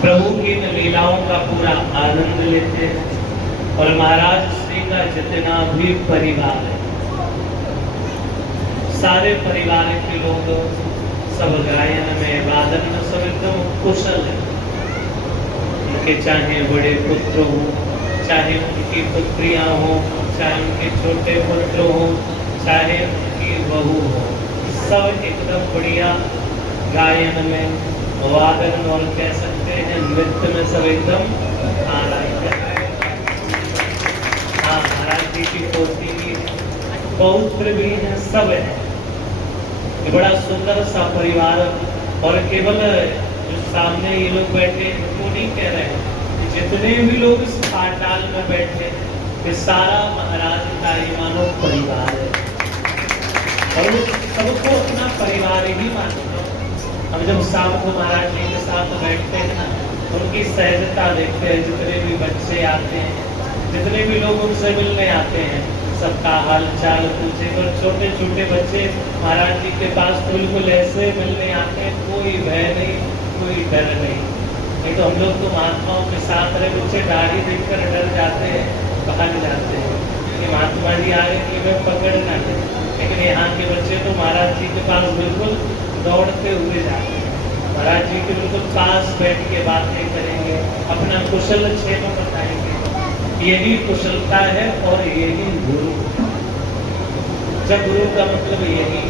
प्रभु की इन लीलाओं का पूरा आनंद लेते हैं। और महाराज श्री का जितना भी परिवार है, सारे परिवार के लोग सब गायन में, वादन में सब एकदम कुशल है। उनके चाहे बड़े पुत्र हो, चाहे उनकी पुत्रियां हो, चाहे उनके छोटे पुत्र हो, चाहे उनकी बहू हो, सब एकदम बढ़िया गायन में, वादन और कह सकते हैं नृत्य में सब एकदम आनंद है। हाँ, महाराज जी की पोती पौत्र भी है, सब है। ये बड़ा सुंदर सा परिवार। और केवल जो सामने ये लोग बैठे वो नहीं कह रहे हैं, जितने भी लोग इस पाठशाल में बैठे ये सारा महाराज का ही मानो परिवार है। और वो सबको अपना परिवार ही मानते हैं। हम जब शाम को महाराज जी के साथ बैठते हैं ना, उनकी सहजता देखते हैं। जितने भी बच्चे आते हैं, जितने भी लोग उनसे मिलने आते हैं, सबका हाल चाल पूछे। और छोटे छोटे बच्चे महाराज जी के पास बिल्कुल ऐसे मिलने आते हैं, कोई भय नहीं, कोई डर नहीं। नहीं तो हम लोग तो महात्माओं के साथ रहे, बच्चे दाढ़ी देखकर डर जाते हैं, भाग जाते हैं कि महात्मा जी आ रहे कि मैं पकड़ ना ले। लेकिन यहाँ के बच्चे तो महाराज जी के पास बिल्कुल दौड़ते हुए जाते हैं। महाराज जी के बिल्कुल पास बैठ के बातें करेंगे, अपना कुशल क्षेम बताएंगे। यही कुशलता है और यही गुरु। जब गुरु का मतलब यही।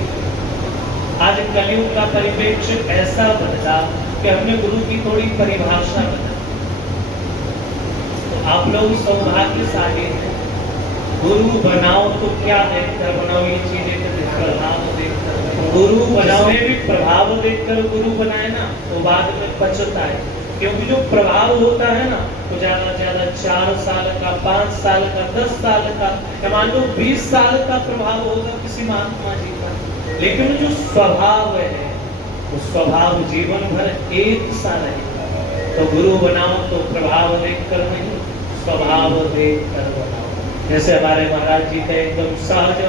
आज कलयुग का परिप्रेक्ष्य ऐसा बदला कि हमने गुरु की थोड़ी परिभाषा बना। तो आप लोग सौभाग्यशाली हैं। गुरु बनाओ तो क्या देखकर बनाओ, ये चीजें प्रभाव देखकर। गुरु बनाओ भी प्रभाव देखकर गुरु बनाए ना, तो बाद में पछताए। क्योंकि जो प्रभाव होता है ना, तो ज्यादा ज्यादा 4 साल का, 5 साल का, 10 साल का, या मान लो 20 साल का प्रभाव होगा किसी महात्मा जी का। लेकिन जो स्वभाव है, वो स्वभाव जीवन भर एक सा रहेगा। तो गुरु बनाओ तो प्रभाव देखकर नहीं, स्वभाव देखकर बनाओ। जैसे हमारे महाराज जी का एकदम सहज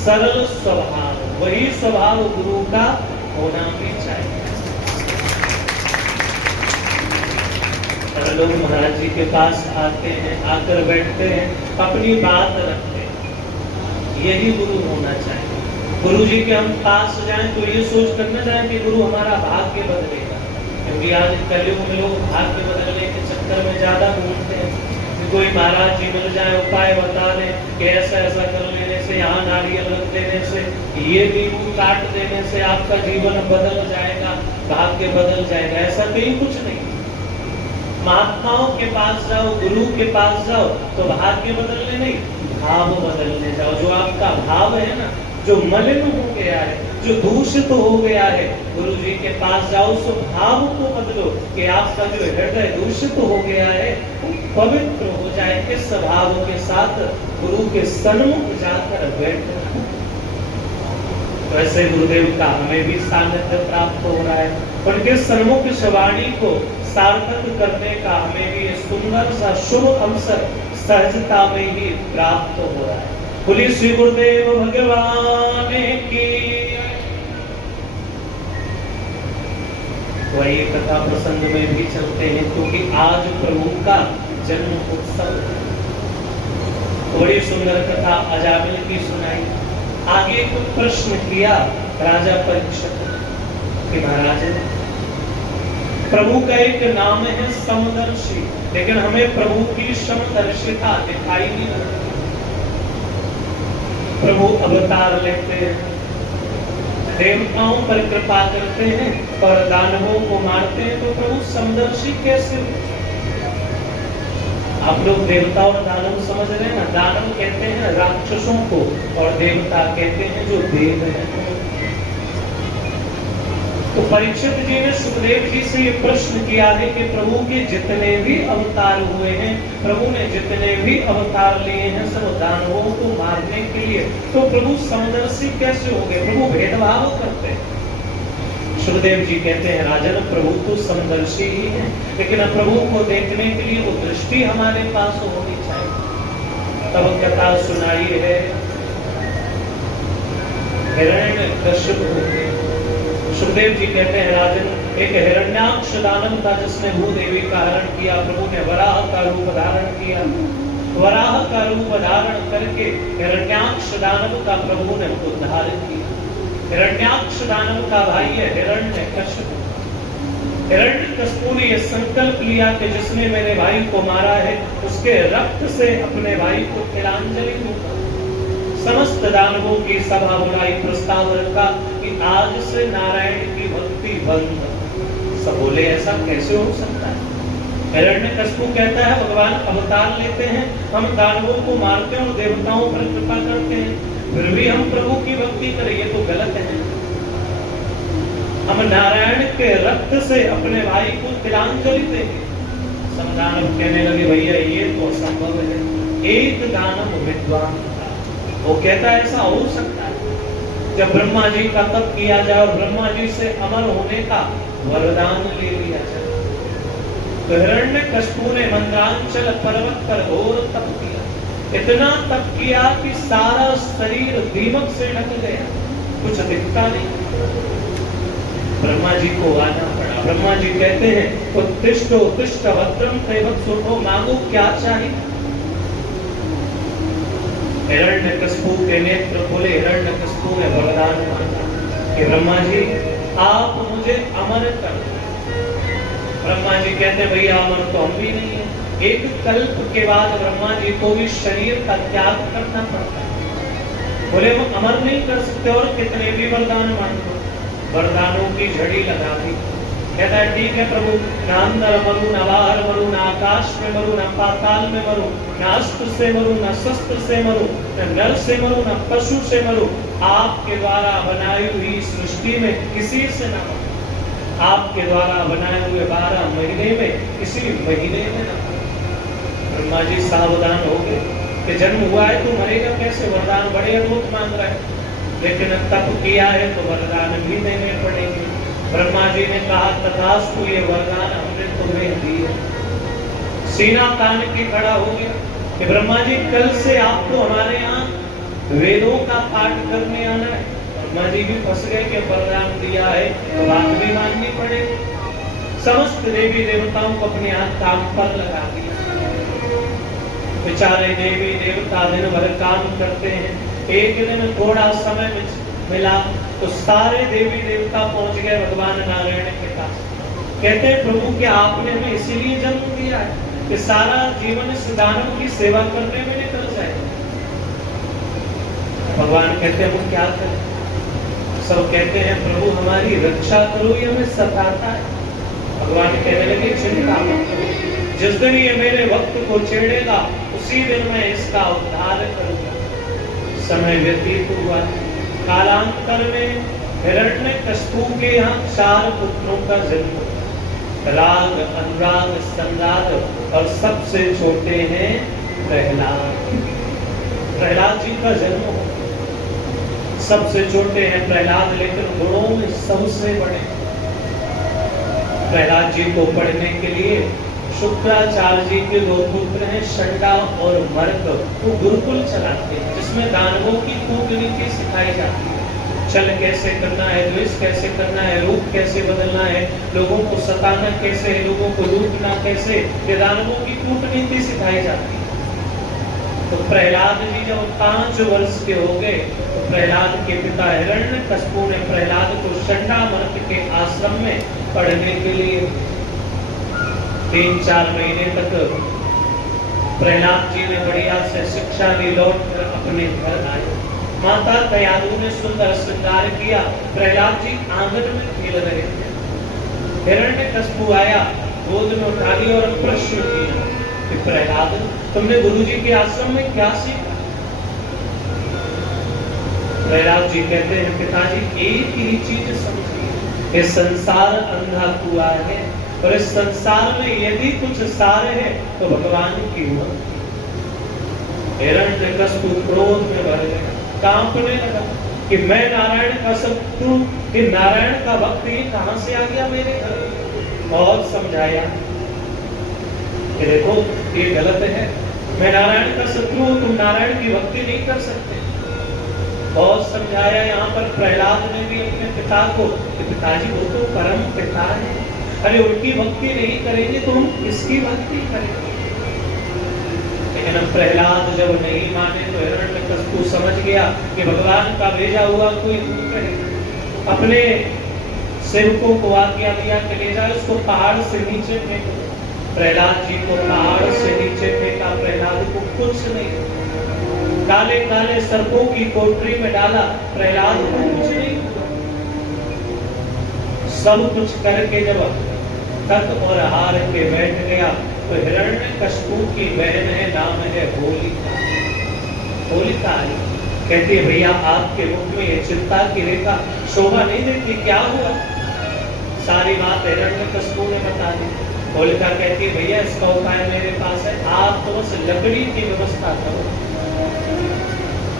सरल स्वभाव, वही स्वभाव गुरु का होना भी चाहिए। लोग महाराज जी के पास आते हैं, आकर बैठते हैं, अपनी बात रखते हैं, यही गुरु होना चाहिए। गुरु जी के हम पास जाएं तो ये सोच कर न जाएं कि गुरु हमारा भाग्य बदलेगा। क्योंकि आज कलयुग में लोग भाग्य बदलने के चक्कर में ज्यादा घूमते हैं। कोई महाराज जी मिल जाए, उपाय बता दें कि ऐसा ऐसा कर लेने से, यहाँ नारियल रख देने से, ये नींबू काट देने से आपका जीवन बदल जाएगा, भाग्य बदल जाएगा। ऐसा कहीं कुछ नहीं। महात्माओं के पास जाओ, गुरु के पास जाओ तो भाग्य बदलने नहीं, भाव बदलने जाओ। जो आपका भाव है ना, जो मलिन हो गया है, जो दूषित हो गया है, गुरु जी के पास जाओ, उस भाव को बदलो कि आपका जो हृदय दूषित हो गया है वो पवित्र हो जाए। इस भाव के साथ गुरु के सन्मुख जाकर बैठना। वैसे गुरुदेव का हमें भी सानिध्य प्राप्त हो रहा है। उनके सन्मुख इस वाणी को सार्थक करने का हमें भी सुंदर सा शुभ अवसर सहजता में ही प्राप्त हो रहा है। बोलिए श्री गुरुदेव भगवान की। वही कथा प्रसंग में भी चलते हैं, क्योंकि आज प्रभु का जन्म उत्सव। बड़ी सुंदर कथा अजामिल की सुनाई। आगे कुछ प्रश्न किया राजा परीक्षित कि महाराज, प्रभु का एक नाम है समदर्शी, लेकिन हमें प्रभु की समदर्शिता दिखाई नहीं देती। प्रभु अवतार लेते हैं, देवताओं पर कृपा करते हैं और दानवों को मारते हैं, तो प्रभु समदर्शी कैसे हुए? आप लोग देवता और दानव समझ रहे हैं ना? दानव कहते हैं राक्षसों को और देवता कहते हैं जो देव हैं। तो परीक्षित जी ने सुखदेव जी से ये प्रश्न किया है कि प्रभु के जितने भी अवतार हुए हैं, प्रभु ने जितने भी अवतार लिए हैं, सब दानवों को मारने के लिए, तो प्रभु समदर्शी कैसे हो गए? प्रभु भेदभाव करते हैं। सुखदेव जी कहते हैं राजन, प्रभु तो समदर्शी ही है, लेकिन प्रभु को देखने के लिए वो दृष्टि हमारे पास होनी चाहिए। तब कथा सुनाई है, हिरण्यकश्यप हो गए, सुखदेव जी कहते हैं राजन, एक हिरण्याक्ष दानव था जिसने भूदेवी का हरण किया। प्रभु ने वराह का रूप धारण किया। वराह का रूप धारण करके हिरण्याक्ष दानव का प्रभु ने उद्धार किया। हिरण्याक्ष दानव का भाई है हिरण्यकश्यप। हिरण्यकश्यप ने यह संकल्प लिया कि जिसने मेरे भाई को मारा है उसके रक्त से अपने भाई को तिलांजलि दूंगा। समस्त दानवों की सभा बुलाई, प्रस्ताव रखा कि आज से नारायण की भक्ति बंद। सब बोले ऐसा कैसे हो सकता है? हिरण्यकश्यप कहता है भगवान अवतार लेते हैं, हम दानवों को मारते हैं और देवताओं पर कृपा करते हैं, फिर भी हम प्रभु की भक्ति करें, ये तो गलत है। हम नारायण के रक्त से अपने भाई को तिलांजलि देंगे। सब दानव कहने लगे भैया ये तो असंभव है। एक दानव विद्वान था, वो कहता है ऐसा हो सकता है। जब ब्रह्मा जी का तप किया जाए और ब्रह्मा जी से अमर होने का वरदान ले लिया जाए। तो हिरण्यकश्यप ने मंदरांचल पर्वत पर घोर तप किया। इतना तप किया कि सारा शरीर दीमक से ढक गया, कुछ दिखता नहीं। ब्रह्मा जी को आना पड़ा। ब्रह्मा जी कहते हैं उत्तिष्ठ उत्तिष्ठ वक्त्रम तेवत्सुतो, मांगो क्या चाहिए। हिरण्यकश्यप के नेत्र खोले। हिरण्यकश्यप ने वरदान मांगा कि ब्रह्मा जी आप मुझे अमर कर। ब्रह्मा जी कहते भैया अमर तो हम भी नहीं है। एक कल्प के बाद ब्रह्मा जी को भी शरीर का त्याग करना पड़ता है। बोले वो अमर नहीं कर सकते और कितने भी वरदान मांगो। वरदानों की झड़ी लगा दी। कहता है ठीक है प्रभु, ना अंदर मरू, ना बाहर मरू, ना आकाश में मरू, ना पाताल में मरू, ना अस्त्र से मरू, ना शस्त्र से मरू, ना नर से मरू, ना पशु से मरू, आपके द्वारा बनाई हुई सृष्टि में किसी से ना मरू। आपके द्वारा बनाए हुए 12 महीने में किसी महीने में ना। ब्रह्मा जी सावधान हो गए कि जन्म हुआ है तो मरेगा कैसे। वरदान बड़े अद्भुत मांग रहा है, लेकिन तप किया है तो वरदान भी देने पड़ेंगे। ब्रह्मा जी ने कहा तथास्तु, ये वरदान हमने तुम्हें दिए। सीना तान के खड़ा हो गया कि ब्रह्मा जी कल से आपको हमारे यहाँ वेदों का पाठ करने आना है। ब्रह्मा जी भी फंस गए कि वरदान दिया है तो बात भी माननी पड़ेगी। समस्त देवी देवताओं को अपने हाथ काम पर लगा दिया। बेचारे देवी देवता दिन भर काम करते हैं। एक दिन थोड़ा समय मिला तो सारे देवी देवता पहुंच गए भगवान नारायण के पास। कहते हैं प्रभु कि आपने हमें इसीलिए जन्म दिया है कि सारा जीवन इस दानव की सेवा करने में निकल जाए। भगवान कहते हैं वो क्या करें। सब कहते हैं प्रभु हमारी रक्षा करो, ये हमें सताता है। भगवान कहने लगे चिंता मत करो, जिस दिन ये मेरे भक्त को छेड़ेगा उसी दिन मैं इसका उद्धार करूंगा। समय व्यतीत हुआ। कालांतर में हिरण्यकश्यप के यहाँ 4 पुत्रों का जन्म हुआ। राग, अनुराग, संराग और सबसे छोटे हैं प्रहलाद। प्रहलाद जी का जन्म हुआ। सबसे छोटे हैं प्रहलाद, लेकिन गुणों में सबसे बड़े। प्रहलाद जी को पढ़ने के लिए शुक्राचार्य जी के 2 पुत्र हैं, षंडा और मर्क। वो गुरुकुल चलाते हैं जिसमें दानवों की कूटनीति सिखाई जाती है। छल कैसे करना है, द्वेष कैसे करना है, रूप कैसे बदलना है, लोगों को सताना कैसे है, लोगों को लूटना कैसे, ये दानवों की कूटनीति सिखाई जाती है। तो प्रहलाद जी जब 5 वर्ष के हो गए तो प्रहलाद के पिता हिरण्यकश्यप ने प्रहलाद को षंडामर्क के आश्रम में पढ़ने के लिए 3-4 महीने तक प्रहलाद जी ने बढ़िया से शिक्षा ली। लौट कर अपने घर आए। माता दयालु ने सुंदर श्रृंगार किया। प्रहलाद जी आंगन में खेल रहे थे। हिरण्यकश्यप आया, गोद में उठा लिया और प्रश्न किया कि प्रहलाद तुमने गुरुजी के आश्रम में क्या सीखा। प्रहलाद जी कहते हैं पिताजी एक ही चीज समझिए, ये संसार अंधा कुआ है और इस संसार में यदि कुछ सार है तो भगवान की भक्ति। हिरण्यकश्यप क्रोध में भर गया, कांपने लगा कि मैं नारायण का शत्रु, कि नारायण का भक्त ये कहां से आ गया मेरे घर। बहुत समझाया कि देखो ये गलत है, मैं नारायण का शत्रु हूं, तुम नारायण की भक्ति नहीं कर सकते। बहुत समझाया। यहाँ पर प्रहलाद ने भी अपने पिता को कि पिताजी वो तो परम पिता है, अरे उनकी भक्ति नहीं करेंगे तो हम किसकी भक्ति करेंगे। लेकिन प्रहलाद जब नहीं माने तो हिरण्यकशिपु समझ गया कि भगवान का भेजा हुआ कोई दूत है। अपने सेवकों को आज्ञा दिया कि ले जाए उसको पहाड़ से नीचे फेंको। प्रहलाद जी को पहाड़ से नीचे फेंका, प्रहलाद को कुछ नहीं। काले काले सर्पों की कोठरी में डाला, प्रहलाद को कुछ नहीं। सब कुछ करके जब तक और हार के बैठ गया तो हिरण्यकशिपु की बहन है, नाम है होलिका। होलिका कहती है भैया आपके मुख में ये चिंता की रेखा शोभा नहीं देती, क्या हुआ? सारी बात हिरण्यकशिपु ने बता दी। होलिका कहती है भैया इसका उपाय मेरे पास है, आप तो बस लकड़ी की व्यवस्था करो।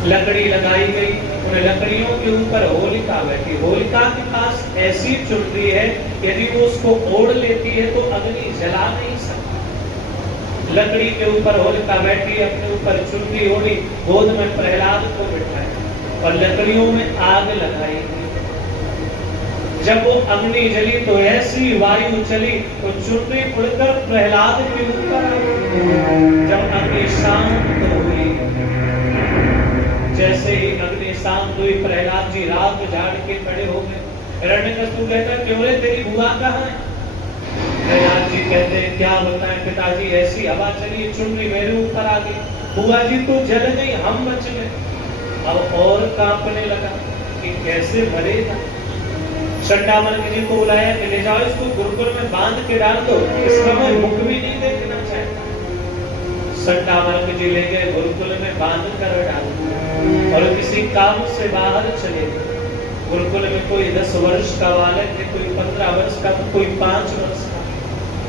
लकड़ी लगाई गई, उन लकड़ियों के ऊपर होलिका बैठी। होलिका के पास ऐसी चुनरी है यदि वो उसको ओढ़ लेती है तो अग्नि जला नहीं सकती। लकड़ी के ऊपर होलिका बैठी, अपने ऊपर चुनरी ओढ़ी, गोद में प्रहलाद को बिठाया और लकड़ियों में आग लगाई। जब वो अग्नि जली तो ऐसी वायु चली तो चुनरी उड़कर प्रहलाद के ऊपर आ गई। जब अग्नि शांत हुई, जैसे ही अग्नि शांत हुई, प्रहलाद जी रात झाड़ के खड़े हो गए। हिरण्यकशिपु कहता है क्यों रे तेरी बुआ कहाँ है? प्रहलाद जी कहते हैं क्या बताएं पिताजी, ऐसी हवा चली चुनरी मेरे ऊपर आ गई, बुआ जी तो जल गई, हम बच गए। अब और कांपने लगा कि कैसे मरेगा। चंडामर्क जी को बुलाया कि ले जाओ इसको गुरुकुल में बांध के डाल दो, इसका मैं मुख भी नहीं देखना चाहता। चंडामर्क जी ले गए, गुरुकुल में बांध कर डाल और किसी काम से बाहर चले गए। गुरुकुल में कोई 10 वर्ष का बालक है, कोई 15 वर्ष का, कोई 5 वर्ष का।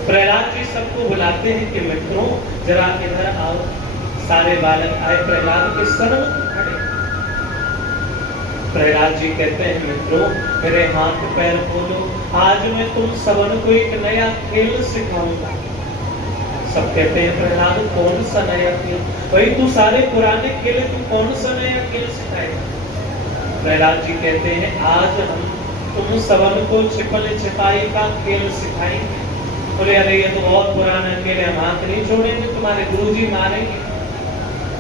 प्रहलाद जी सबको बुलाते हैं कि मित्रों जरा इधर आओ। सारे बालक आए, प्रहलाद के सन्मुख खड़े। प्रहलाद जी कहते हैं मित्रों मेरे हाथ पैर खोलो, आज मैं तुम सबन को एक नया खेल सिखाऊंगा। सब कहते हैं प्रहलाद कौन सा नया खेल? वही तू सारे पुराने खेले, तू कौन सा नया खेल सिखाएगा? प्रहलाद जी कहते हैं आज हम तुम सबन को छिपन छिपाई का खेल सिखाएंगे। बोले अरे ये तो बहुत पुराना खेल है, हम हाथ नहीं छोड़ेंगे, तुम्हारे गुरुजी मारेंगे।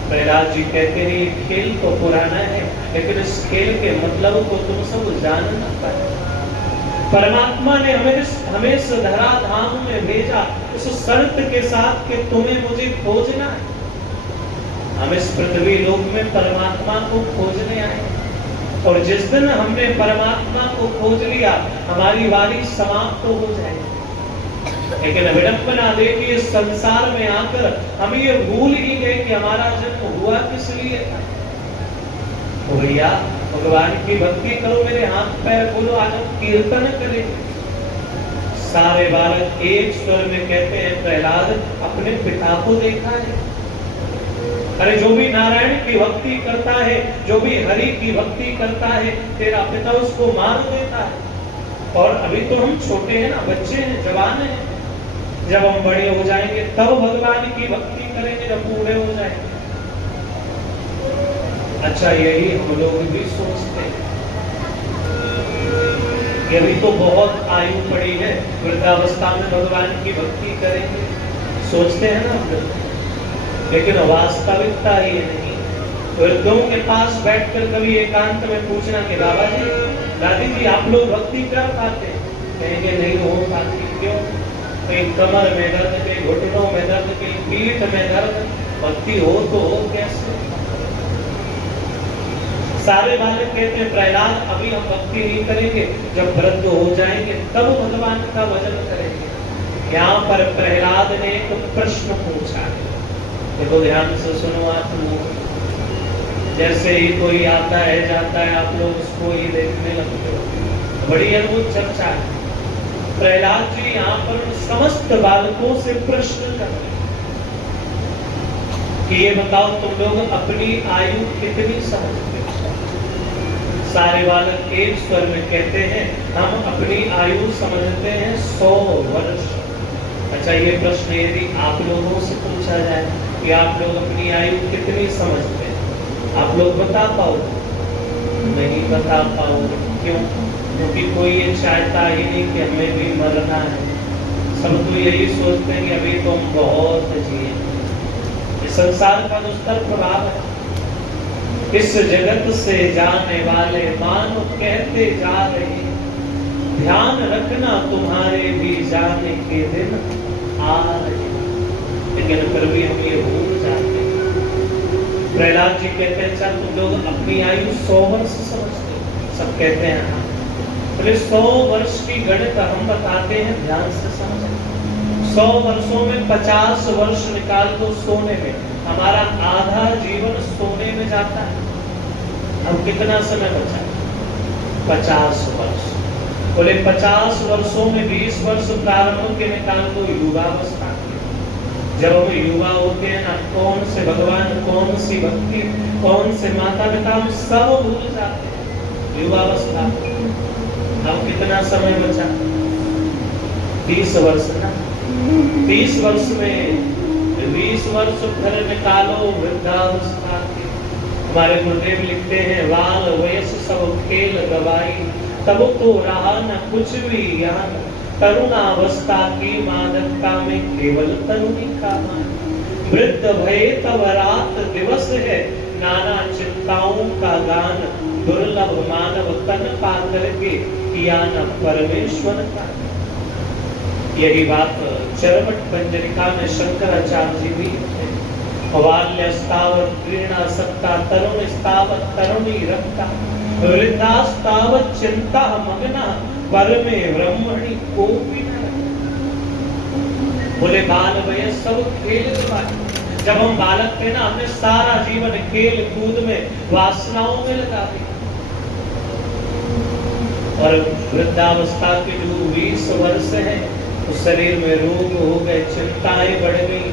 प्रहलाद जी कहते हैं ये खेल तो पुराना है लेकिन इस खेल के मतलब को तुम सब जानना पाए। परमात्मा ने हमें इस धरा धाम में भेजा उस शर्त के साथ कि तुम्हें मुझे खोजना है। हम इस पृथ्वी लोक में परमात्मा को खोजने आए और जिस दिन हमने परमात्मा को खोज लिया हमारी वारी समाप्त तो हो जाएगी। लेकिन विडंबना देखिए इस संसार में आकर हम ये भूल ही गए कि हमारा जन्म हुआ किस लिए था। तो भैया भगवान की भक्ति करो, मेरे हाथ पैर खोलो, आज हम कीर्तन करें। सारे बालक एक स्वर में कहते हैं प्रहलाद अपने पिता को देखा है। अरे जो भी नारायण की भक्ति करता है, जो भी हरि की भक्ति करता है, तेरा पिता उसको मार देता है। और अभी तो हम छोटे हैं ना, बच्चे हैं, जवान हैं। जब हम बड़े हो जाएंगे तब भगवान की भक्ति करेंगे, जब बूढ़े हो जाएंगे। अच्छा यही हम लोग भी सोचते हैं कि अभी तो बहुत आयु पड़ी है, वृद्धावस्था में भगवान की भक्ति करेंगे, सोचते हैं ना हम लोग। लेकिन वास्तविकता ये नहीं। वृद्धों के पास बैठकर कभी एकांत में पूछना कि बाबा जी दादी जी आप लोग भक्ति कर पाते हैं? कहेंगे नहीं हो पाती। क्यों? कहीं कमर में दर्द, कहीं घुटनों में दर्द, कहीं पीठ में दर्द, भक्ति हो तो हो कैसे? सारे बालक कहते हैं प्रहलाद अभी हम भक्ति नहीं करेंगे, जब वृद्ध हो जाएंगे तब भगवान का भजन करेंगे। यहाँ पर प्रहलाद ने एक प्रश्न पूछा, देखो ध्यान से सुनो आप लोग। जैसे ही कोई आता है जाता है आप लोग उसको ही देखने लगते हो, बड़ी अद्भुत चर्चा है। प्रहलाद जी यहाँ पर समस्त बालकों से प्रश्न करते हैं कि ये बताओ तुम लोग अपनी आयु कितनी समझते हो? सारे बालक एक स्वर में कहते हैं हम अपनी आयु समझते हैं 100 वर्ष। अच्छा ये प्रश्न यदि आप लोगों से पूछा जाए कि आप लोग अपनी आयु कितनी समझते हैं, आप लोग बता पाओ? नहीं बता पाओ। क्यों? क्योंकि कोई ये चाहता ही नहीं कि हमें भी मरना है। सब तो यही सोचते हैं कि अभी तो हम बहुत जिए। ये संसार का दुस्तर प्रभाव है। इस जगत से जाने वाले मानो कहते जा रहे, ध्यान रखना तुम्हारे भी जाने के दिन आ रहे। लेकिन फिर भी हम ये भूल जाते हैं। प्रहलाद जी कहते हैं, चल तुम लोग अपनी आयु 100 वर्ष समझते हो। सब कहते हैं हाँ। तो 100 वर्ष की गणित हम बताते हैं, ध्यान से समझें। 100 वर्षों में 50 वर्ष निकाल दो सोने में, हमारा आधा जीवन सोने में जाता है। अब कितना समय बचा? 50 वर्ष। बोले 50 वर्षों में 20 वर्ष प्रारंभ के निकाल दो युवावस्था। जब हम युवा होते हैं ना, कौन से भगवान, कौन सी भक्ति, कौन से माता पिता, हम सब भूल जाते हैं युवावस्था। अब कितना समय बचा? 30 वर्ष ना। 30 वर्ष में 20 वर्ष फिर निकालो वृद्धावस्था के। हमारे गुरुदेव लिखते हैं, बाल वयस सब खेल गवाई, तब तो रहा न कुछ भी याद, तरुणावस्था की मादकता में केवल तरुणी का मान। वृद्ध भय तब रात दिवस है, नाना चिंताओं का गान, दुर्लभ मानव तन पाकर के किया न परमेश्वर का। यही बात चरमट पंजरिका में शंकराचार्य जी भी है। बाल्यस्तावत् क्रीडासक्ता, तरुणस्तावत् तरुणी रक्ता, वृद्धास्तावत् चिंता मग्ना, परमे ब्रह्मणि कोपि न। बोले बाल वयस सब खेल गवाई। जब हम बालक थे ना, हमने सारा जीवन खेल कूद में, वासनाओं में लगा दिया। और वृद्धावस्था के जो 20 वर्ष है, उस शरीर में रोग हो गए, चिंताएं बढ़ गई,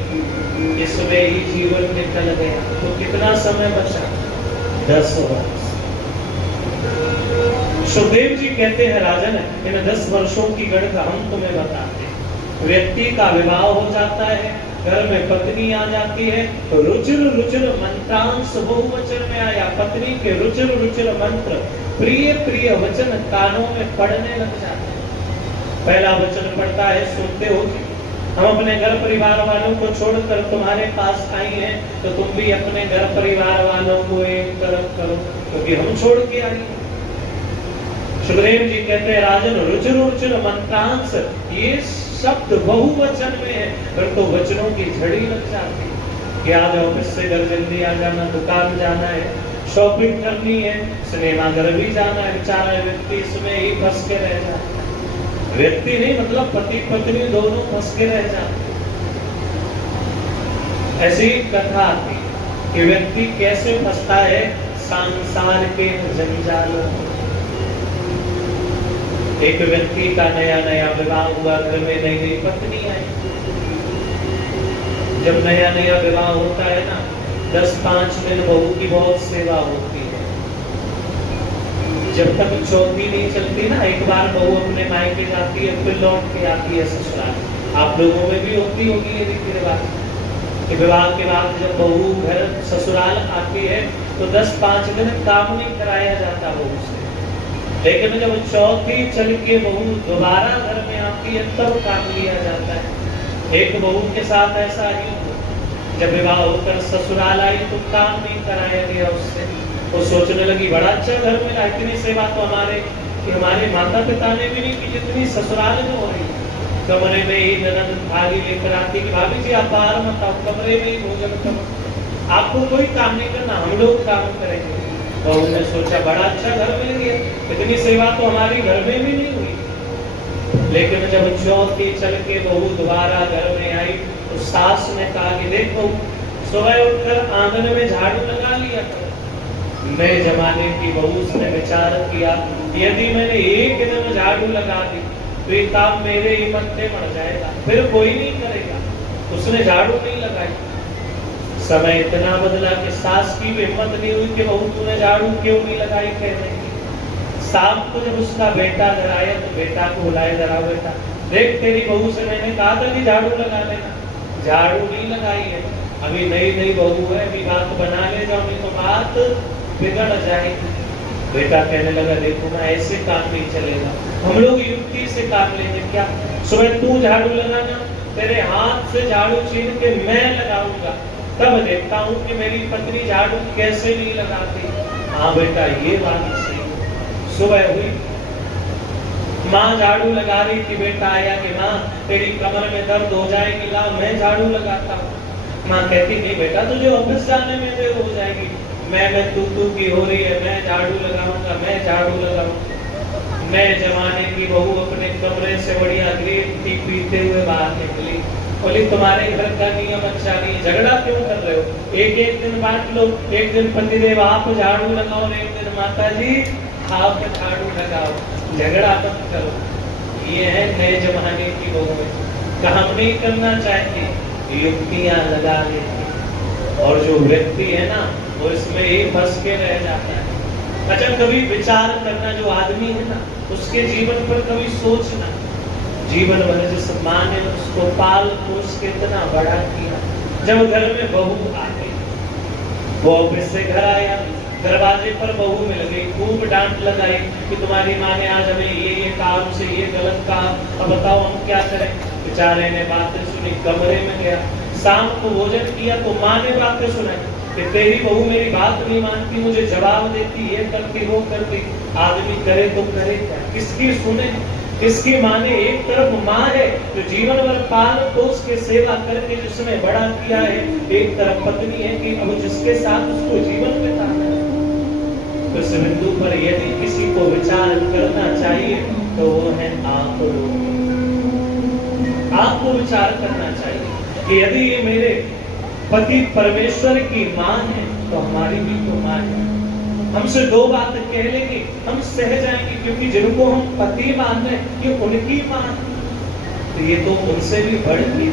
इसमें ही जीवन निकल गया। तो कितना समय बचा? 10 वर्ष। सुखदेव जी कहते हैं, राजन इन 10 वर्षों की गणित हम तुम्हें बताते हैं। व्यक्ति का विवाह हो जाता है, घर में पत्नी आ जाती है, तो रुचिर रुचिर मंत्रांश बहुवचन में आया। पत्नी के रुचिर रुचिर मंत्र, प्रिय प्रिय वचन कानों में पढ़ने लग जाते हैं। पहला वचन पढ़ता है, सुनते हो कि हम अपने घर परिवार वालों को छोड़कर तुम्हारे पास आई हैं, तो तुम भी अपने घर परिवार वालों को एक तरफ करो, क्योंकि हम छोड़ के आई। सुखदेव जी कहते हैं, राजन रुचिर रुचिर मंत्रांश, ये शब्द बहुवचन में है, फिर तो वचनों की झड़ी लग जाती है कि आज ऑफिस से घर जल्दी आ जाना, दुकान जाना है, शॉपिंग करनी है, सिनेमा घर भी जाना है। बेचारा व्यक्ति इसमें ही फंस के रह जाता है। व्यक्ति नहीं, मतलब पति पत्नी दोनों फंस के रह जाते। ऐसी कथा आती कि व्यक्ति कैसे फंसता है संसार के जंजालों में। एक व्यक्ति का नया नया विवाह हुआ, घर में नई नई पत्नी आई। जब नया नया विवाह होता है ना, 10-5 दिन बहू की बहुत सेवा होती है। जब तक चौथी नहीं चलती ना, एक बार बहू अपने मायके जाती है, फिर लौट के आती है ससुराल। आप लोगों में भी होती होगी ये रीति रिवाज कि विवाह के बाद जब बहू घर ससुराल आती है, तो 10-5 दिन काम नहीं कराया जाता बहू से। लेकिन जब चौथी चल के बहू दोबारा घर में आती है, तब काम लिया जाता है। एक बहू के साथ ऐसा ही हुआ, जब विवाह होकर ससुराल आई तो काम नहीं कराया गया उससे। वो सोचने लगी, बड़ा अच्छा घर मिला, इतनी सेवा तो हमारे माता पिता ने भी नहीं की जितनी ससुराल में हो रही है। कमरे में ही ननद थाली लेकर आती कि भाभी जी आप बाहर मत आओ, कमरे में ही भोजन करो, आपको कोई काम नहीं करना, हम लोग काम करेंगे। बहू ने सोचा, बड़ा अच्छा घर मिल गया, इतनी सेवा तो हमारी घर में भी नहीं हुई। लेकिन जब चौथी चल के बहू दोबारा घर में आई, तो सास ने कहा कि देखो, सुबह उठकर आंगन में झाड़ू लगा लिया करो। नए जमाने की बहू ने विचार किया, यदि मैंने एक दिन झाड़ू लगा दी तो ये काम मेरे ही मत्थे पड़ जाएगा, फिर कोई नहीं करेगा। उसने झाड़ू नहीं लगाई। समय इतना बदला कि सास की भी हिम्मत नहीं हुई कि बहू तूने झाड़ू क्यों नहीं लगाई कहने की। शाम को जब उसका बेटा घर आया तो बेटा को बुलाए, जरा बेटा देख, तेरी बहू से मैंने कहा था कि झाड़ू लगा लेना, झाड़ू नहीं लगाई है। अभी नई नई बहू है, अभी बात बना ले जाओ, नहीं तो बात बिगड़ जाएगी। बेटा कहने लगा देखो मैं ऐसे काम नहीं चलेगा, हम लोग युक्ति से काम लेंगे। क्या? सुबह तू झाड़ू लगाना, तेरे हाथ से झाड़ू छीन के मैं लगाऊंगा, तब देखता हूँ कि मेरी पत्नी झाड़ू कैसे नहीं लगाती। हाँ बेटा ये बात सही। सुबह हुई, माँ झाड़ू लगा रही थी, बेटा आया कि माँ तेरी कमर में दर्द हो जाएगी, ला मैं झाड़ू लगाता हूँ। माँ कहती नहीं बेटा तुझे ऑफिस जाने में देर हो जाएगी, मैं तू की हो रही है, मैं झाड़ू लगाऊंगा, मैं झाड़ू लगाऊंगा। मैं जमाने की बहू अपने कमरे से बढ़िया ग्रीन टी पीते हुए बाहर निकली, बोली तुम्हारे घर का नियम अच्छा नहीं, झगड़ा क्यों कर रहे हो? एक दिन बांट लो, एक दिन पतिदेव आप झाड़ू लगाओ, एक दिन माता जी आप झाड़ू लगाओ, झगड़ा मत करो। ये है नए जमाने की बहू, काम नहीं करना चाहती, युक्तियां लगा लेती, और जो व्यक्ति है ना वो इसमें ही फंस के रह जाता है। अच्छा कभी विचार करना, जो आदमी है ना उसके जीवन पर कभी सोचना, जीवन भर जिस माँ ने उसको पाल पोस के इतना बड़ा किया, जब घर में बहू आ गई, वो ऑफिस से घर आया, दरवाजे पर बहू मिल गई, खूब डांट लगाई कि तुम्हारी माँ ने आज हमें ये कहा, हमसे ये गलत कहा, अब बताओ हम क्या करें। बेचारे ने बातें सुनी, कमरे में गया, शाम को भोजन किया तो माँ ने बातें सुनाई कि तेरी बहू मेरी बात नहीं मानती, मुझे जवाब देती, ये करती वो करती। आदमी करे तो करे क्या, किसकी सुने? इसकी माँ ने एक तरफ माँ है जो जीवन भर पाल पोस के सेवा करके जिसने बड़ा किया है, एक तरफ पत्नी है कि अब जिसके साथ उसको जीवन बिताना है। तो इस बिंदु पर यदि किसी को विचार करना चाहिए तो वो है आप लोग। आपको विचार करना चाहिए कि यदि ये मेरे पति परमेश्वर की माँ है तो हमारी भी तो माँ है। हमसे दो बात कह लेंगे हम सह जाएंगे, क्योंकि जिनको हम पति मान रहे हैं ये उनकी माँ, तो ये तो उनसे भी बढ़ गई।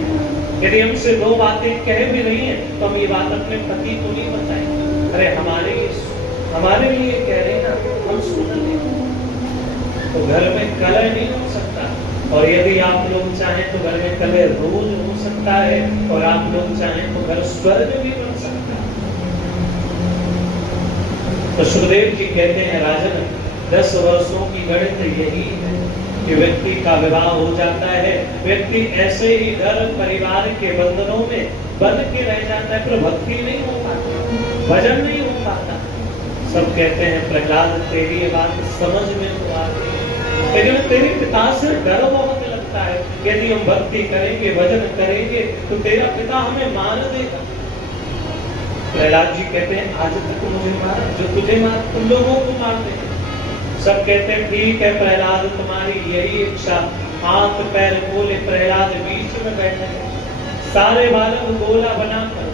यदि हमसे दो बातें कह भी रही हैं तो हम ये बात अपने पति को नहीं बताएंगे, अरे हमारे लिए कह रहे हैं ना, हम सुन लें। तो घर में कलह नहीं हो सकता, और यदि आप लोग चाहें तो घर में कलह रोज हो सकता है, और आप लोग चाहें तो घर स्वर्ग भी बन सकता है। तो सुखदेव जी कहते हैं राजन 10 वर्षों की गणित यही है कि व्यक्ति का विवाह हो जाता है, व्यक्ति ऐसे ही घर परिवार के बंधनों में बंध के रह जाता है, पर भक्ति नहीं हो पाती, भजन नहीं हो पाता। सब कहते हैं प्रहलाद तेरी ये बात समझ में तो आ गई, लेकिन तेरे पिता से डर बहुत लगता है, यदि हम भक्ति करेंगे भजन करेंगे तो तेरा पिता हमें मार देगा। प्रहलाद जी कहते हैं आज तक मुझे मारा, जो तुझे मार तुम लोगों को मार देगा। सब कहते हैं ठीक है प्रहलाद तुम्हारी यही इच्छा। हाथ पैर खोले प्रहलाद बीच में बैठे, सारे बालक गोला बनाकर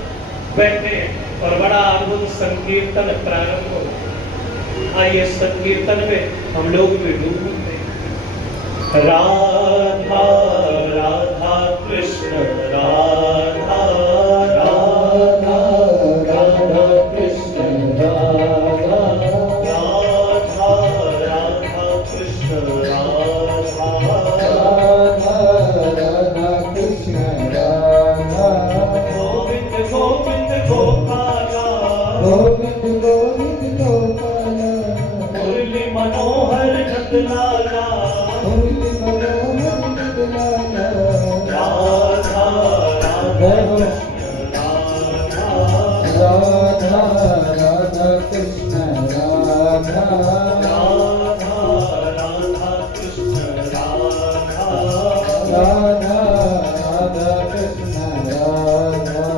बैठे और बड़ा अद्भुत संकीर्तन प्रारंभ हो। आइए संकीर्तन में हम लोग भी डूबते। राधा राधा कृष्ण राधा राधा राधा कृष्ण राधा राधा राधा कृष्ण राधा राधा राधा कृष्ण राधा गोविंद गोविंद गोपाला गोविंद गोविंद गोपाला मुरली मनोहर नंदलाला मुरली मनोहर नंदलाला राधा राधा राधा राधा कृष्ण राधा राधा राधा कृष्ण राधा राधा राधा कृष्ण राधा।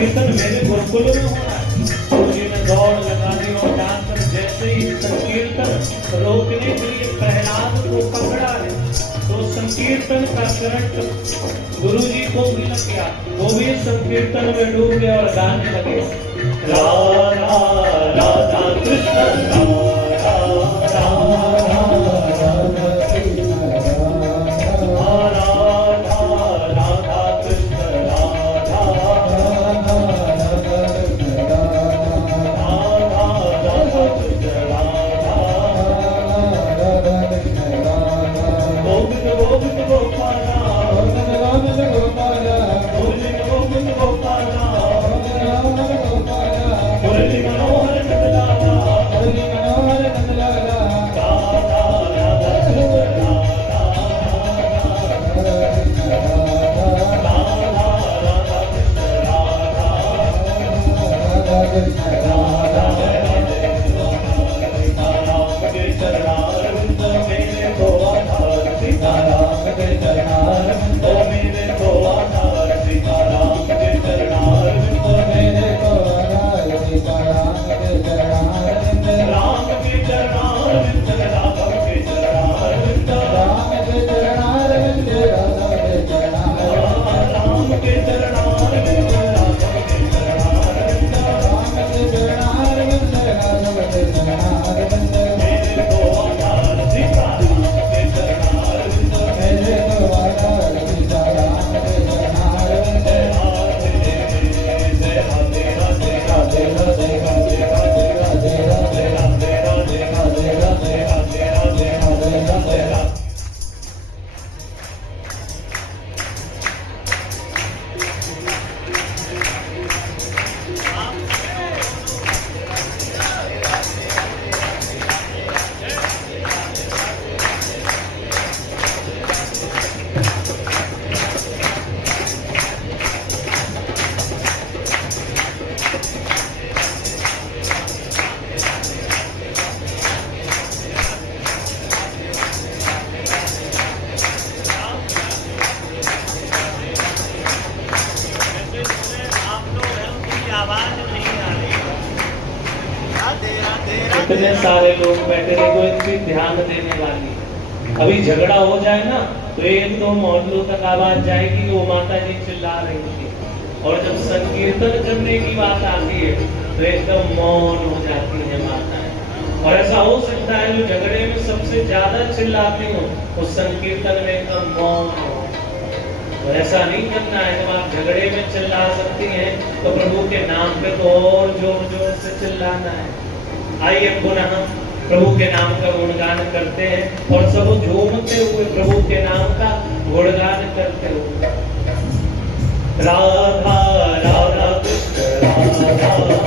संकीर्तन मेरे गुरुकुल में हो रहा है। गुरु जी ने दौड़ लगा दी और जाकर जैसे ही संकीर्तन रोकने के लिए प्रहलाद को पकड़ा है, तो संकीर्तन का करंट गुरु जी को भी लग गया, वो भी संकीर्तन में डूब गए और गाने लगे, राधा राधा कृष्ण राधा इतने सारे लोग बैठे थे, कोई इतनी ध्यान देने वाली। अभी झगड़ा हो जाए ना तो एक दो मोहल्लों तक आवाज जाएगी कि वो माता जी चिल्ला रही थी, और जब संकीर्तन करने की बात आती है तो एकदम मौन हो जाती है माताएं। और ऐसा हो सकता है जो झगड़े में सबसे ज्यादा चिल्लाती हो उस संकीर्तन में एकदम मौन हो। तो ऐसा नहीं करना है। जब आप झगड़े में चिल्ला सकती हैं तो प्रभु के नाम पे तो और जोर जोर से चिल्लाना है। आइए पुनः प्रभु के नाम का गुणगान करते हैं और सब झूमते हुए प्रभु के नाम का गुणगान करते हुए, राधा राधा कृष्ण राधा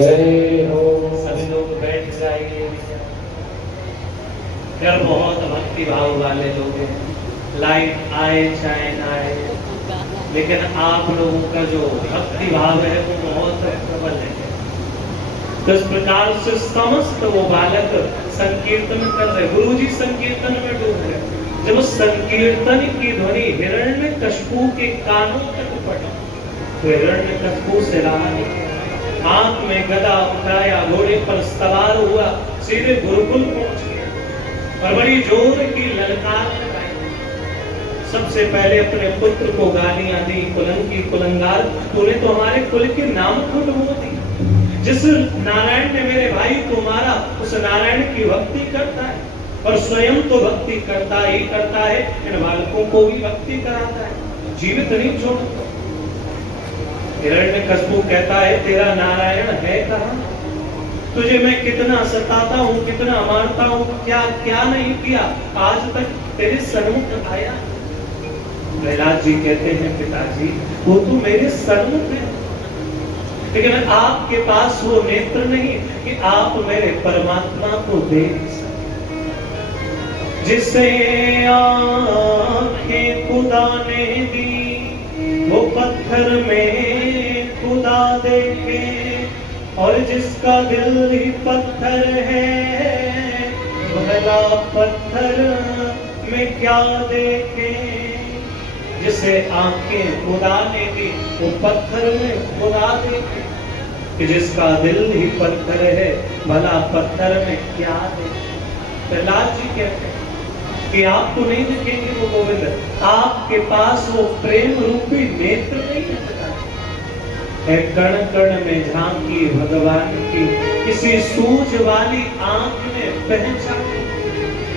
जय हो। सभी लोग बैठ जाइए। यार बहुत भक्ति भाव वाले लोग हैं, लाइट आए चाहे ना आए, लेकिन आप लोगों का जो भक्ति भाव है वो बहुत प्रबल है। तो इस प्रकार से समस्त वो बालक संकीर्तन कर रहे, गुरु जी संकीर्तन में डूब रहे। जब संकीर्तन की ध्वनि हिरण्यकशिपु के कानों तक पड़ी तो हिरण्यकशिपु से रहा नहीं, हाथ में गदा उठाया, घोड़े पर सवार हुआ, सीधे गुरुकुल पहुंच गया और बड़ी जोर की ललकार लगाई। सबसे पहले अपने पुत्र को गालियां दी, कुलंकी कुलंगार, तूने तो हमारे कुल के नाम को डुबो दी। जिस नारायण ने मेरे भाई को मारा उस नारायण की भक्ति करता है और स्वयं तो भक्ति करता ही करता है, इन बालकों को भी भक्ति कराता है, जीवित नहीं छोड़ता। हिरण्यकशिपु कहता है तेरा नारायण है कहाँ? तुझे मैं कितना सताता हूँ, कितना मारता हूँ, क्या क्या नहीं किया, आज तक तेरे सन्मुख आया। प्रहलाद जी कहते हैं पिताजी वो तो मेरे सन्मुख है, लेकिन आपके पास वो नेत्र नहीं कि आप मेरे परमात्मा को देख सकें। जिसे आंखें खुदा ने दी वो पत्थर में खुदा देखे, और जिसका दिल ही पत्थर है भला पत्थर में क्या देखे। जिसे आंखें खुदा ने दी वो पत्थर में खुदा देखे, कि जिसका दिल ही पत्थर है भला पत्थर में क्या देखे। प्रहलाद जी कहते हैं कि आपको नहीं दिखेंगे वो गोविंद, आपके पास वो प्रेम रूपी नेत्र नहीं है। कण कण में झांकी भगवान की, किसी सूझ वाली आंख में पहचान।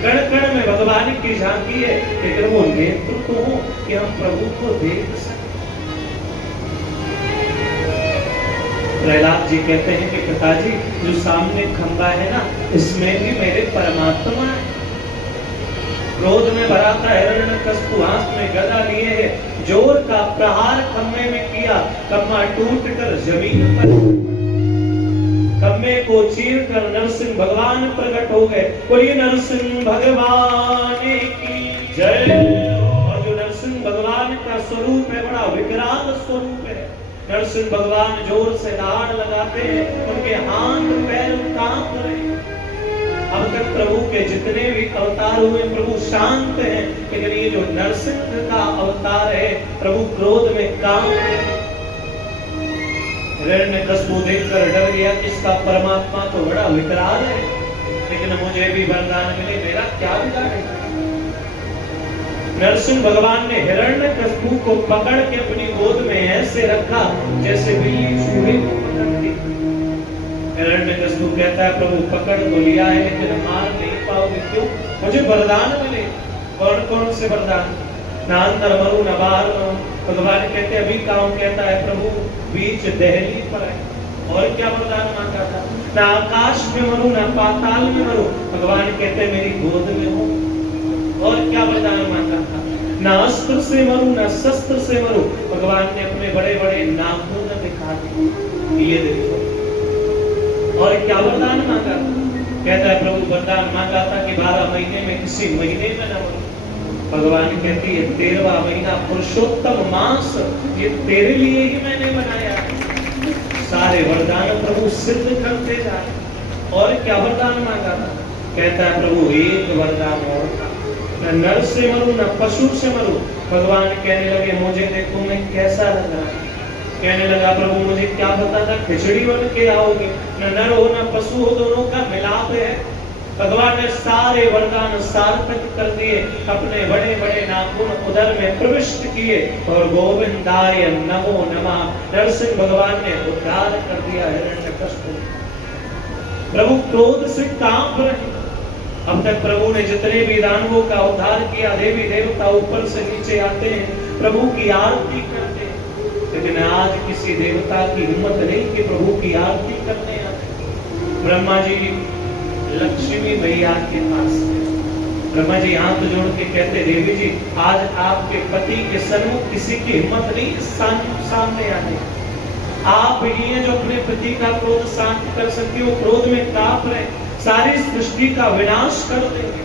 कण कण में भगवान की झांकी है, लेकिन वो नेत्र तो हो कि हम प्रभु को देख सकें। प्रहलाद जी कहते हैं कि पिताजी जो सामने खंबा है ना, इसमें भी मेरे परमात्मा है। क्रोध में भरा था हिरण्यकशिपु, हाथ में गदा लिए है, जोर का प्रहार खम्भे में किया, खम्भा टूटकर जमीन पर, खम्भे को चीरकर नरसिंह भगवान प्रकट हो गए। बोलिए नरसिंह भगवान की जय। और जो नरसिंह भगवान का स्वरूप है बड़ा विकराल स्वरूप है। नरसिंह भगवान जोर से दहाड़ लगाते हैं, उनके हाथ पैर कांप रहे। अब तक प्रभु के जितने भी अवतार हुए प्रभु शांत हैं, लेकिन ये जो नरसिंह का अवतार है प्रभु क्रोध में काम। हिरण्यकशिपु देखकर डर गया, इसका परमात्मा तो बड़ा विकराल है, लेकिन मुझे भी वरदान मिले, मेरा क्या बिगाड़े। नरसिंह भगवान ने हिरण्यकशिपु को पकड़ के अपनी गोद में ऐसे रखा जैसे बिल्ली चूहे को पकड़ती। हिरण्यकशिपु कहता है प्रभु पकड़ तो लिया है लेकिन मार नहीं पाओगे, क्यों? मुझे वरदान मिले। कौन कौन से वरदान? ना अंदर मरू न बाहर मरू। भगवान कहते अभी काम कहता है प्रभु बीच दहली पर है। और क्या वरदान मांगा था? ना आकाश में मरू ना पाताल में मरू। भगवान कहते मेरी गोद में हो। और क्या वरदान मांगा था? ना अस्त्र से मरू ना शस्त्र से मरू। भगवान ने अपने बड़े बड़े नाखून दिखा दिए, ये देखो। और क्या वरदान मांगा? कहता है प्रभु वरदान मांगा था कि 12 महीने में किसी महीने में न मरूं। भगवान कहती है 13वां महीना पुरुषोत्तम मास, ये तेरे लिए ही मैंने बनाया। सारे वरदान प्रभु सिद्ध करते जा रहे। और क्या वरदान मांगा था? कहता है प्रभु एक वरदान और था, न नर से मरूं न पशु से मरूं। भगवान कहने लगे मुझे देखो मैं कैसा लग रहा है। कहने लगा प्रभु मुझे क्या पता था खिचड़ी बन के आओगे, न नर हो न पशु हो, दोनों का मिलाप है। भगवान ने सारे वरदान सार्थक कर दिए, अपने बड़े बड़े नाखून उदर में प्रविष्ट किए और गोविंदाय नमो नमः नरसिंह भगवान ने उद्धार कर दिया हिरण्यकशिपु। प्रभु क्रोध से कांप रहे। अब तक प्रभु ने जितने भी दानवों का उद्धार किया, देवी देवता ऊपर से नीचे आते हैं, प्रभु की आरती करते हैं, लेकिन आज किसी देवता की हिम्मत नहीं कि प्रभु की आरती करने आते। ब्रह्मा जी लक्ष्मी मैया के पास, ब्रह्मा जी हाथ जोड़ के कहते देवी जी आज आपके पति के सन्मुख किसी की हिम्मत नहीं सामने आने। आप ही हैं जो अपने पति का क्रोध शांत कर सकते हो। क्रोध में कांप रहे, सारी सृष्टि का विनाश कर देंगे।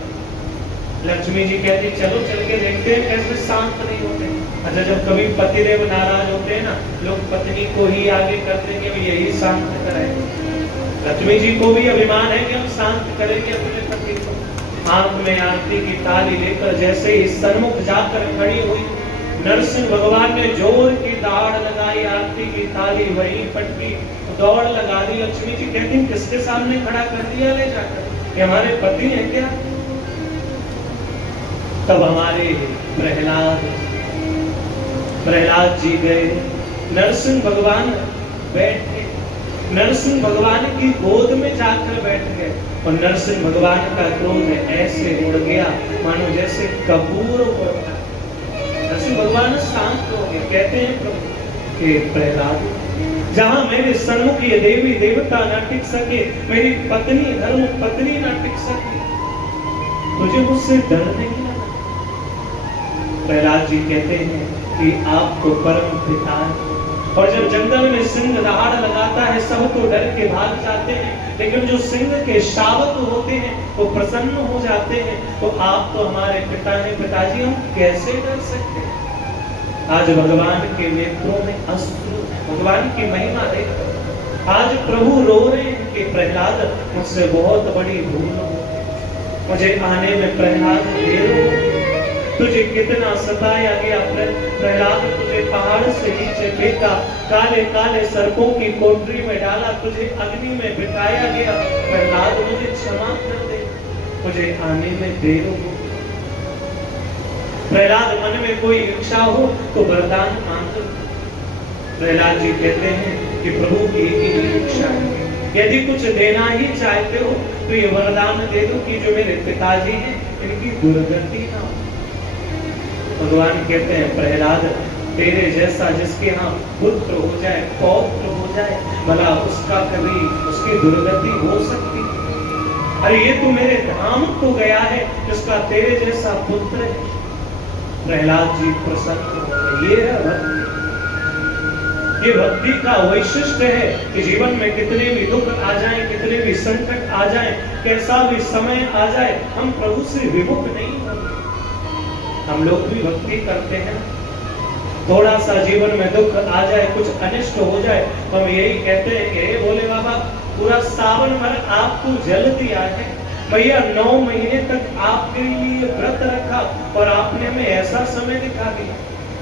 लक्ष्मी जी कहती चलो चल के देखते हैं कैसे शांत नहीं होते। अच्छा, जब कभी पतिदेव नाराज होते हैं ना, लोग पत्नी को ही आगे करते हैं कि यही शांत कराएंगे। लक्ष्मी जी को भी अभिमान है कि हम शांत करेंगे अपने पति को। हाथ में आरती की थाली लेकर जैसे ही सन्मुख जाकर खड़ी हुई, नरसिंह भगवान ने जोर की दाढ़ लगाई, आरती की थाली वहीं पटकी, दौड़ लगा दी। लक्ष्मी जी कहती किसके सामने खड़ा कर दिया ले जाकर, कि हमारे पति हैं क्या? तब हमारे प्रहलाद जी गए, नरसिंह भगवान बैठे, नरसिंह भगवान की गोद में जाकर बैठ गए और नरसिंह भगवान का क्रोध ऐसे उड़ गया मानो जैसे कपूर उड़ता। नरसिंह भगवान शांत हो गए, कहते हैं प्रभु कि प्रहलाद, जहां मेरे सन्मुख ये देवी देवता न टिक सके, मेरी पत्नी धर्म पत्नी न टिक सके, तुझे मुझसे डर नहीं लगा? प्रहलाद जी कहते हैं कि आप तो परम पिता हैं, और जब जंगल में सिंह दहाड़ लगाता है सब तो डर के भाग जाते हैं, लेकिन जो सिंह के शावक होते हैं वो प्रसन्न हो जाते हैं। तो आप तो हमारे पिता हैं, पिताजी हम कैसे डर सकते हैं? आज भगवान के नेत्रों में अश्रु, भगवान की महिमा देख। आज प्रभु रो रहे हैं कि प्रहलाद मुझसे बहुत बड़ी भूल हो, मुझे आने में प्रहलाद देर हो गई, तुझे कितना सताया गया प्रहलाद, तुझे पहाड़ से नीचे फेंका, काले काले सर्पों की कोठरी में डाला, तुझे अग्नि में बिठाया गया। प्रहलाद मुझे क्षमा कर दे, मुझे आने में देर हो। प्रहलाद मन में कोई इच्छा हो तो वरदान मांग। प्रहलाद जी कहते हैं कि प्रभु की एक ही इच्छा है, यदि कुछ देना ही चाहते हो तो ये वरदान दे दो कि जो मेरे पिताजी हैं इनकी दुर्गति ना हो। भगवान कहते हैं प्रहलाद, तेरे जैसा जिसके यहाँ पुत्र हो जाए, पौत्र हो जाए, भला उसका कभी उसकी दुर्गति हो सकती? अरे ये तो मेरे धाम तो गया है जिसका तेरे जैसा पुत्र है। प्रहलाद जी प्रसन्न हो गए। ये है भक्ति। ये भक्ति का वैशिष्ट है कि जीवन में कितने भी दुख आ जाएं, कितने भी संकट आ जाएं, कैसा भी समय आ जाए, हम प्रभु से विमुख नहीं होते। हम लोग भी भक्ति करते हैं, थोड़ा सा जीवन में दुख आ जाए, कुछ अनिष्ट हो जाए, तो हम यही कहते हैं कि भोले बाबा पूरा सावन भर आपको जल दिया है भैया, 9 महीने तक आपके लिए व्रत रखा और आपने हमें ऐसा समय दिखा दिया,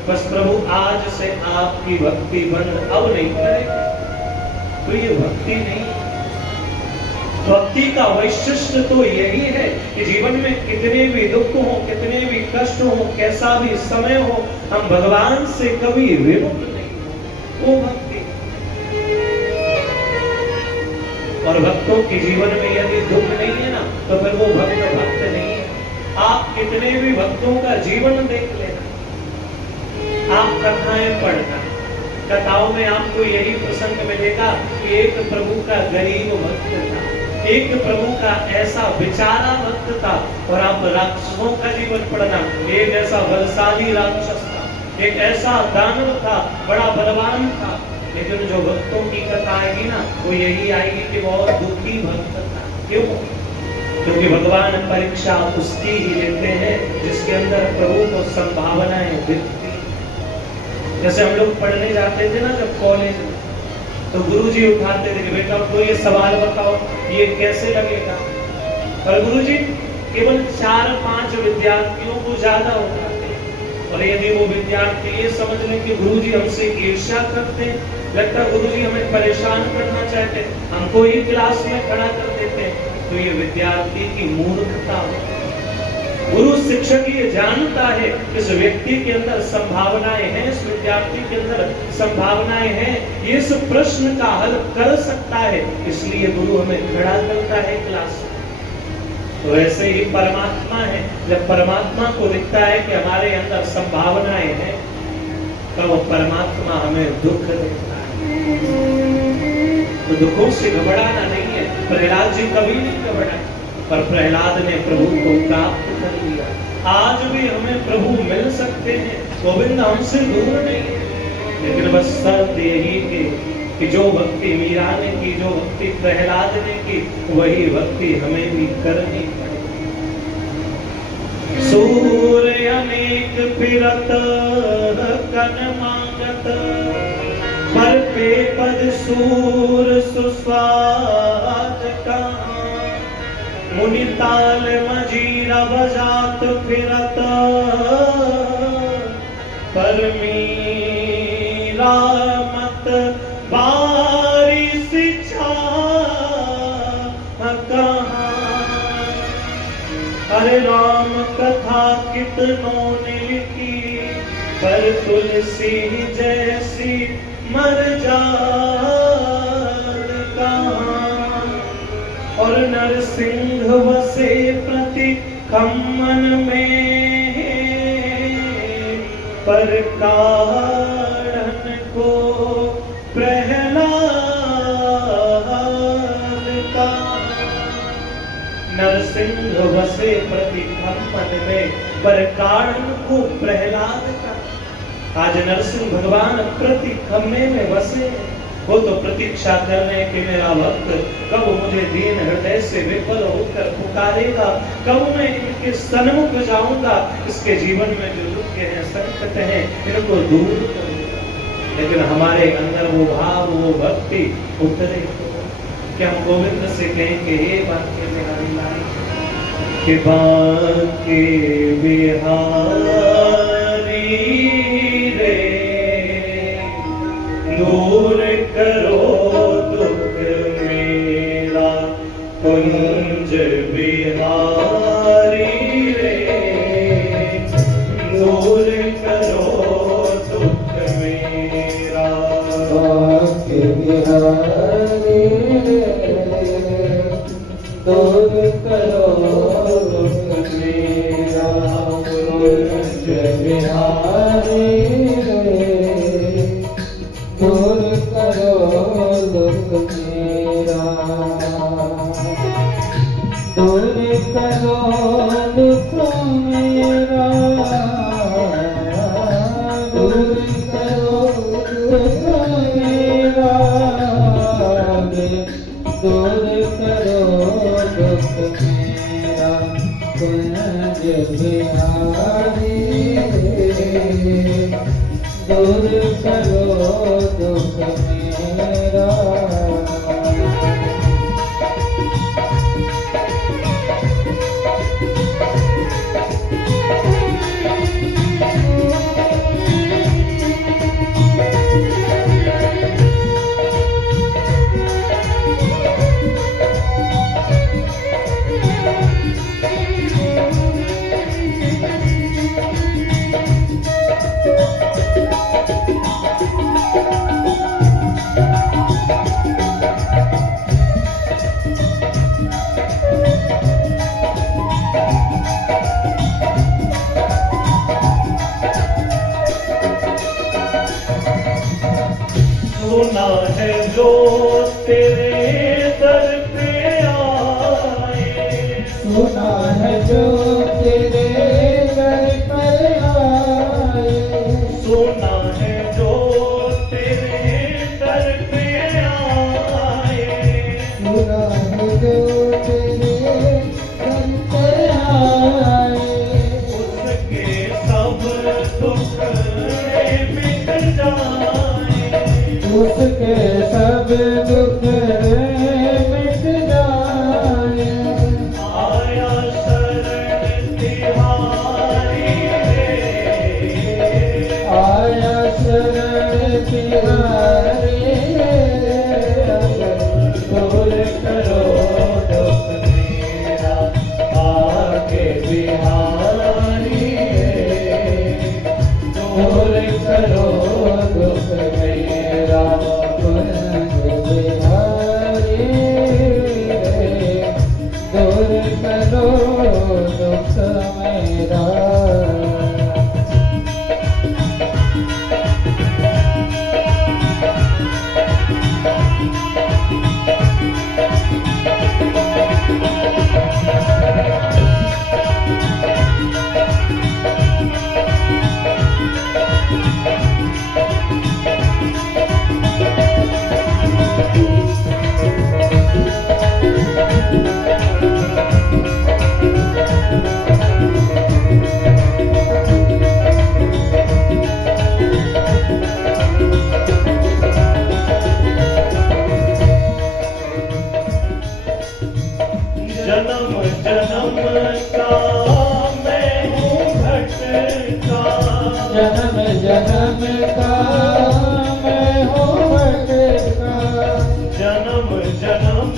बस प्रभु आज से आपकी भक्ति बंद अब नहीं करेगी। तो ये भक्ति नहीं। भक्ति का वैशिष्ट तो यही है कि जीवन में कितने भी दुख हो, कितने भी कष्ट हो, कैसा भी समय हो, हम भगवान से कभी विमुख नहीं हो। वो भक्ति। और भक्तों के जीवन में यदि दुख नहीं है ना, तो फिर वो भक्त नहीं है। आप कितने भी भक्तों का जीवन देख लेना, आप कथाएं पढ़ना, कथाओं में आपको यही प्रसंग मिलेगा कि एक प्रभु का गरीब भक्त था, एक प्रभु का ऐसा बेचारा भक्त था। और आप राक्षसों का जीवन पढ़ना, एक ऐसा बलशाली राक्षस था, एक ऐसा दानव था, बड़ा बलवान था, लेकिन जो भक्तों की कथा आएगी ना, वो यही आएगी कि बहुत दुखी भक्त था। क्यों? क्योंकि भगवान परीक्षा उसकी ही लेते हैं जिसके अंदर प्रभु को संभावनाएं दिखती। जैसे हम लोग पढ़ने जाते थे ना जब कॉलेज में, तो गुरुजी उठाते थे कि बेटा तो ये सवाल बताओ, ये कैसे लगेगा। और गुरुजी केवल 4-5 विद्यार्थियों को ज्यादा उठाते, और यदि वो विद्यार्थी ये समझ लें कि गुरुजी हमसे ईर्ष्या करते, लगता गुरुजी हमें परेशान करना चाहते, हमको ही क्लास में खड़ा कर देते, तो ये विद्यार्थी की मूर्खता। गुरु शिक्षक ये जानता है इस व्यक्ति के अंदर संभावनाएं हैं, इस विद्यार्थी के अंदर संभावनाएं हैं, ये इस प्रश्न का हल कर सकता है, इसलिए गुरु हमें खड़ा करता है क्लास में। तो ऐसे ही परमात्मा है, जब परमात्मा को दिखता है कि हमारे अंदर संभावनाएं हैं, तब वो परमात्मा हमें दुख देता है। तो दुखों से घबराना नहीं है। प्रहलाद जी कभी नहीं घबराए, पर प्रहलाद ने प्रभु को प्राप्त कर लिया। आज भी हमें प्रभु मिल सकते हैं, गोविंद हमसे दूर नहीं है, लेकिन बस शर्त यही कि कि जो भक्ति मीरा ने की, जो भक्ति प्रहलाद ने की, वही भक्ति हमें भी करनी पड़ेगी। सूर्य अनेक फिरत कन मांगत, पर पे पद सूर सुस्वाद कहाँ। मुनि ताल मजीरा बजात फिरत, पर मीरा मत बारिश कहाँ। अरे राम कथा कितनों ने लिखी, पर तुलसी जैसी मर जात कहाँ। और नरसिंह बसे प्रति खम्मन में, पर कारण को प्रहलाद का। नरसिंह बसे प्रति खम्मन में, पर कारण को प्रहलाद का। आज नरसिंह भगवान प्रति खम्मे में बसे, वो तो प्रतीक्षा कर रहे हैं कि मेरा भक्त कब मुझे दीन हृदय से विफल होकर पुकारेगा, कब मैं इनके सन्मुख जाऊंगा, इसके जीवन में जो दुख हैं, संकट हैं, इनको दूर करूंगा। लेकिन हमारे अंदर वो भाव, वो भक्ति उतरे तो क्या हम गोविंद से कहेंगे, हे बांके बिहारी लाल, कि बांके बिहारी रे, दूर करो दुख मेरा, कुंज बिहारी रे, दूर करो दुख मेरा। बांके बिहारी रे, दूर करो दुख मेरा, कुंज बिहारी रे, दूर करो दुख मेरा। दूर करो दुख मेरा, दूर करो दुख मेरा, दूर करो दुख मेरा, कुंज बिहारी रे, दूर करो दुख मेरा। जन्म जन्म का मैं हूँ भटका, जन्म जन्म का मैं हूँ भटका, जन्म जन्म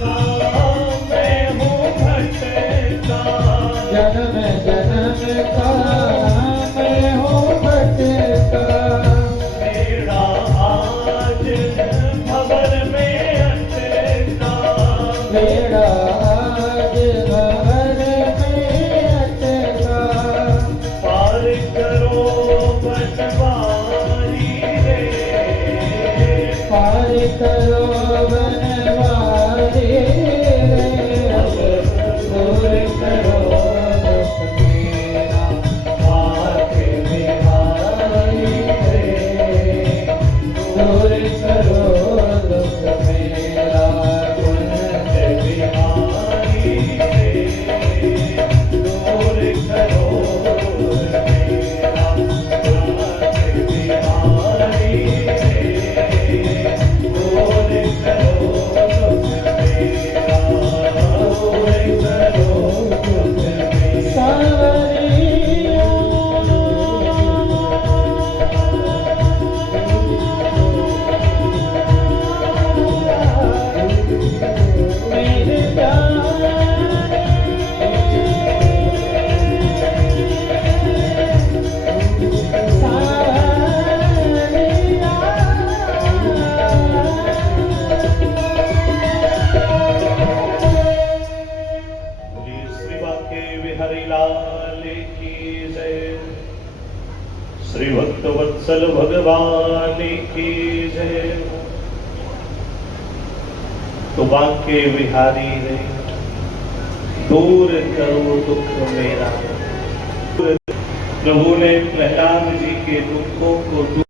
का मैं हूँ भटका, जन्म जन्म का मैं हूँ भटका। मेरा आज भंवर में अटका, मेरा आज भंवर में अटका, पार करो बनवारी रे, पार करो बनवारी रे, अब दूर करो दुख मेरा, आके बिहारी रे, दूर करो दुख मेरा, कुंज बिहारी रे, दूर करो मेरा, आके बिहारी रे, दूर करो मेरा, दूर करो मेरा। सावरिया मेरे बोलिए श्री बांके बिहारी लाल की जय, श्री भक्त वत्सल भगवान की जय। तो बांके बिहारी रे, दूर करो दुख मेरा। प्रभु ने प्रहलाद जी के दुखों को दूर